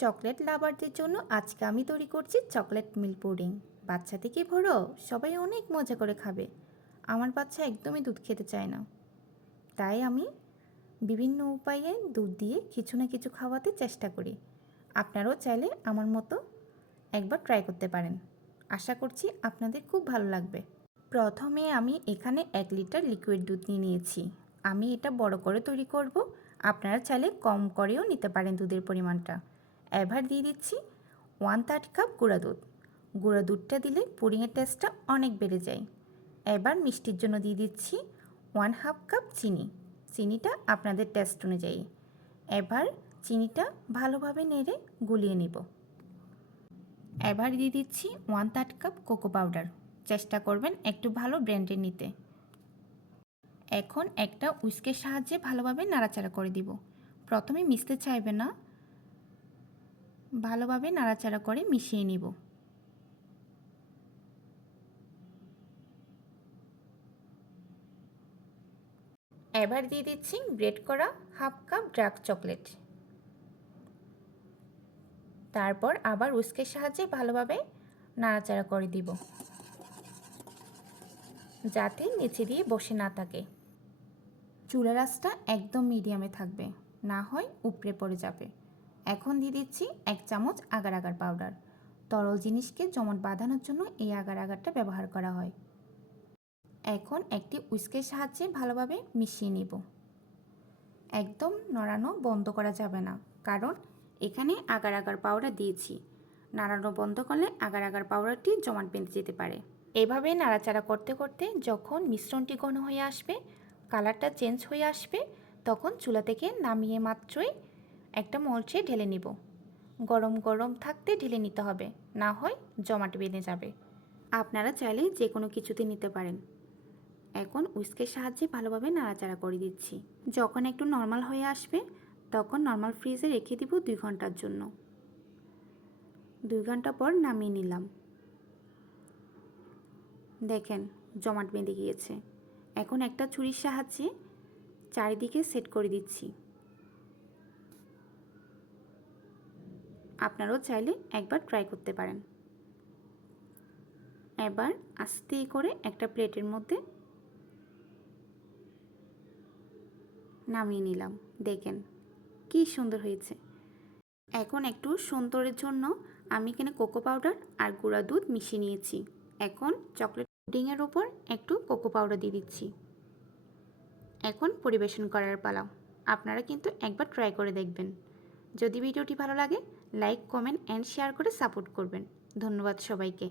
Chocolate লাভারদের জন্য আজকে আমি তৈরি করছি চকলেট মিল্ক পুডিং। বাচ্চা থেকে ভরো সবাই অনেক মজা করে খাবে। আমার বাচ্চা একদমই দুধ খেতে চায় না। তাই আমি বিভিন্ন উপায়ে দুধ দিয়ে কিছু না কিছু খাওয়াতে চেষ্টা করি। আপনারাও চাইলে আমার মতো একবার ট্রাই করতে পারেন। আশা করছি আপনাদের খুব ভালো লাগবে। প্রথমে আমি এখানে এক লিটার লিকুইড দুধ নিয়ে নিয়েছি। আমি এটা বড় করে তৈরি করব। আপনারা চাইলে কম করেও নিতে পারেন দুধের পরিমাণটা। এবার দিয়ে দিচ্ছি ওয়ান থার্ড কাপ গুঁড়া দুধ। গুঁড়া দুধটা দিলে পুডিংয়ের টেস্টটা অনেক বেড়ে যায়। এবার মিষ্টির জন্য দিয়ে দিচ্ছি ওয়ান হাফ কাপ চিনি। চিনিটা আপনাদের টেস্ট অনুযায়ী। এবার চিনিটা ভালোভাবে নেড়ে গুলিয়ে নিব। এবার দিয়ে দিচ্ছি one third cup cocoa powder চেষ্টা করবেন একটু ভালো ব্র্যান্ডের নিতে। এখন একটা উইস্কের সাহায্যে ভালোভাবে নাড়াচাড়া করে দিব। প্রথমে মিশতে চাইবে না ভালোভাবে নাড়াচাড়া করে মিশিয়ে নিব। এবার দিয়ে দিচ্ছি গ্রেট করা হাফ কাপ ডার্ক চকলেট। তারপর আবার উস্কের সাহায্যে ভালোভাবে নাড়াচাড়া করে দিব। যাতে নিচে দিয়ে বসে না থাকে। চুলের আঁচটা একদম মিডিয়ামে থাকবে, না হয় উপড়ে পড়ে যাবে। এখন দিয়ে দিচ্ছি এক চামচ আগার আগার পাউডার তরল জিনিসকে জমাট বাঁধানোর জন্য এই আগার আগারটা ব্যবহার করা হয়। এখন একটি উইস্কের সাহায্যে ভালোভাবে মিশিয়ে নিব। একদম নড়ানো বন্ধ করা যাবে না, কারণ এখানে আগার আগার পাউডার দিয়েছি। নাড়ানো বন্ধ করলে আগার আগার পাউডারটি জমাট বেঁধে যেতে পারে। এভাবে নাড়াচাড়া করতে করতে যখন মিশ্রণটি ঘন হয়ে আসবে কালারটা চেঞ্জ হয়ে আসবে, তখন চুলা থেকে নামিয়ে মাত্রই একটা মলচে ঢেলে নিব। গরম গরম থাকতে ঢেলে নিতে হবে, না হয় জমাট বেঁধে যাবে। আপনারা চাইলে যে কোনো কিছুতে নিতে পারেন। এখন উইস্কের সাহায্যে ভালোভাবে নাড়াচাড়া করে দিচ্ছি। যখন একটু নর্মাল হয়ে আসবে, তখন নর্মাল ফ্রিজে রেখে দিব দুই ঘণ্টার জন্য। দুই ঘণ্টা পর নামিয়ে নিলাম। দেখেন, জমাট বেঁধে গিয়েছে। এখন একটা ছুরির সাহায্যে চারিদিকে সেট করে দিচ্ছি। আপনারাও চাইলে একবার ট্রাই করতে পারেন। এবার আস্তে করে একটা প্লেটের মধ্যে নামিয়ে নিলাম। দেখেন, কি সুন্দর হয়েছে। এখন একটু সুন্দরের জন্য আমি এখানে কোকো পাউডার আর গুঁড়া দুধ মিশিয়ে নিয়েছি। এখন চকলেট পুডিংয়ের ওপর একটু কোকো পাউডার দিয়ে দিচ্ছি। এখন পরিবেশন করার পালা। আপনারা কিন্তু একবার ট্রাই করে দেখবেন। যদি ভিডিওটি ভালো লাগে লাইক কমেন্ট অ্যান্ড শেয়ার করে সাপোর্ট করবেন। ধন্যবাদ সবাইকে।